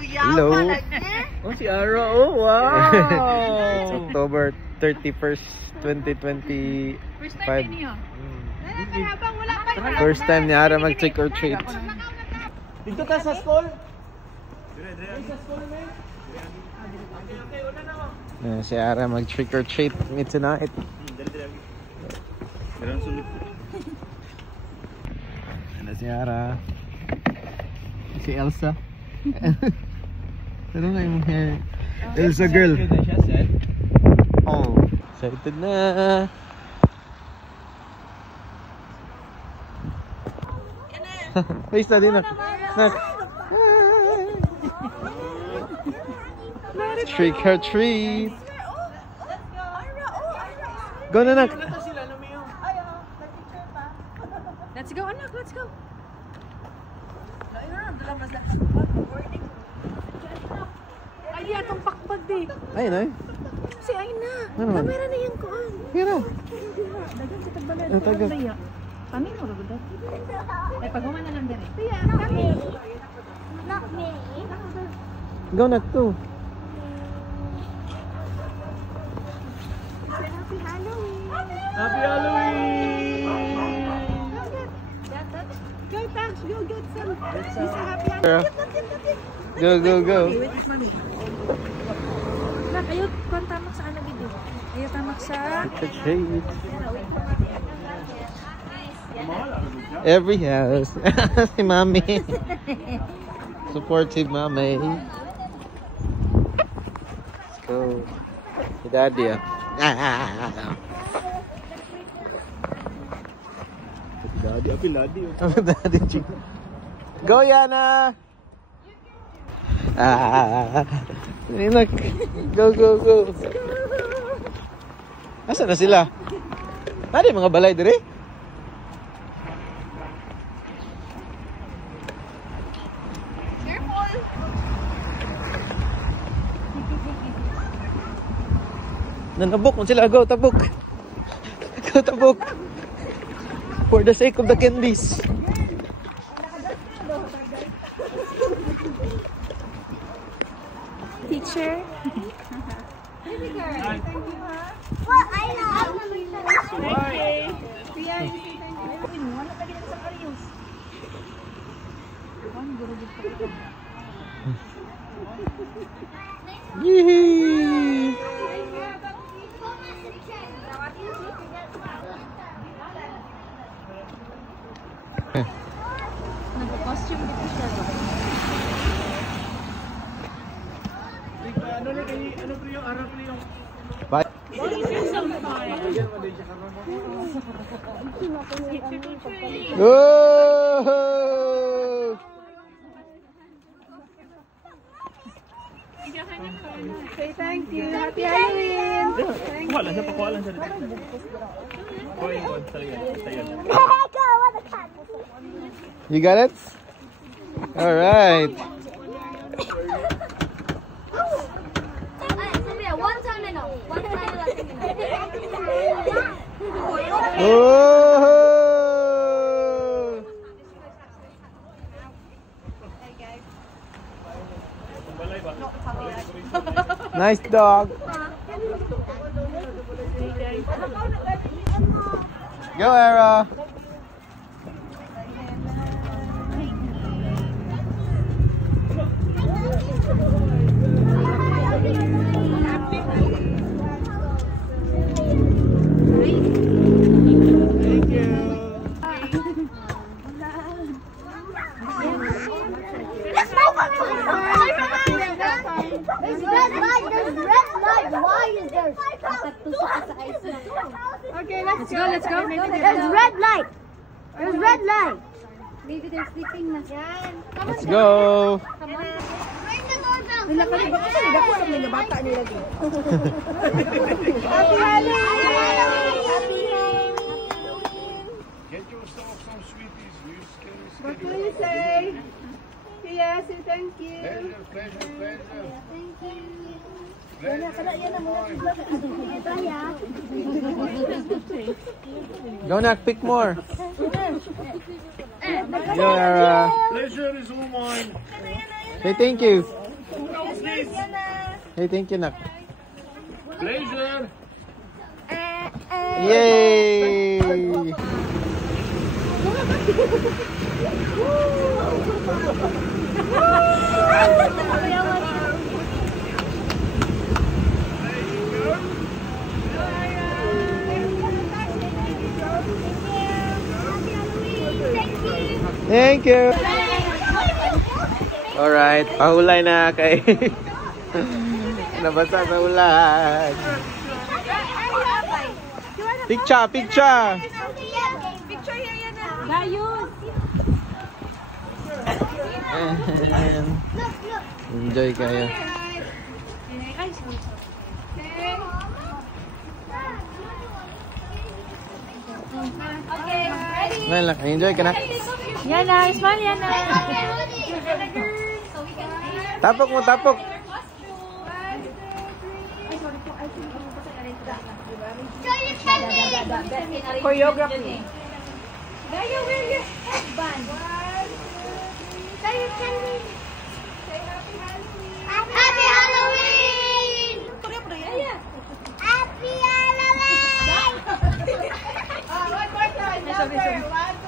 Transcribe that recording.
Hello. Oh, si Ara. Oh, wow. It's October 31st, 2025. First time ni Ara mag trick or treat. Dito ka sa school? Si Ara mag trick or treat me tonight. Ano si Ara? Si Elsa. Ano nga yung hair? Elsa girl. Oh, excited na. Ay, study na. Trick or treat. Go na, nak. Let's go, anak. Let's go. Ay, atong pakpag di. Ayun ay. Si Aina. Ano man? Kamera na yung kuan. Hira. Dagan sa tagbalad. Ang taga. Kami mo ro gud. Ay paghuman na lang dire. Not me. Go na to. Happy Halloween. Happy Halloween! Go, Tax. Go get some. It's a happy Halloween. Go, go, go. Wait, mami. Nak, ayaw kung tamak sa anak gid. Ayaw tamak sa Trick or treat. Every house. Si Mami. Supportive Mami. Let's go. Si Daddy ah. Daddy, apil daddy. Daddy G. Go Yana! Look. Go, go, go. Asa na sila? Ada mga balay dire? Nanabok mo sila. Go, tabok. Go, tabok. For the sake of the candies. teacher. What? I love. Yee! Nag-costume dito siya. Ano po yung Arab po yung... Bye. Oh! Say thank you. Happy Halloween. Kuha lang siya, pakuha lang siya dito. Kuha yung God, talaga. You got it? All right. Oh! Nice dog. Go, Era. Okay, let's go. Let's go. There's red light. There's red light. Maybe they're sleeping na. Let's go. Wala ka rin ba kasi nagako sa mga bata nila dito. Happy Halloween. Get yourself some sweeties. What do you say? Yes, thank you. Pleasure. Thank you. Go, Nak. Pick more. Go, Era. Pleasure is all mine. Say thank you. Please. Hey, thank you, Nak. Pleasure. Yay! Thank you. Alright, pahulay na kay nabasa sa ulan. Picture, picture. Picture here yan na. Gayus. Enjoy kayo. Okay, ready? Ngayon lang, enjoy ka na. Yan na, smile yan na. Tapok mo, tapok. Choreography. Gaya, wear your headband. Say your candy. Say Happy Halloween. Happy Halloween. One more time.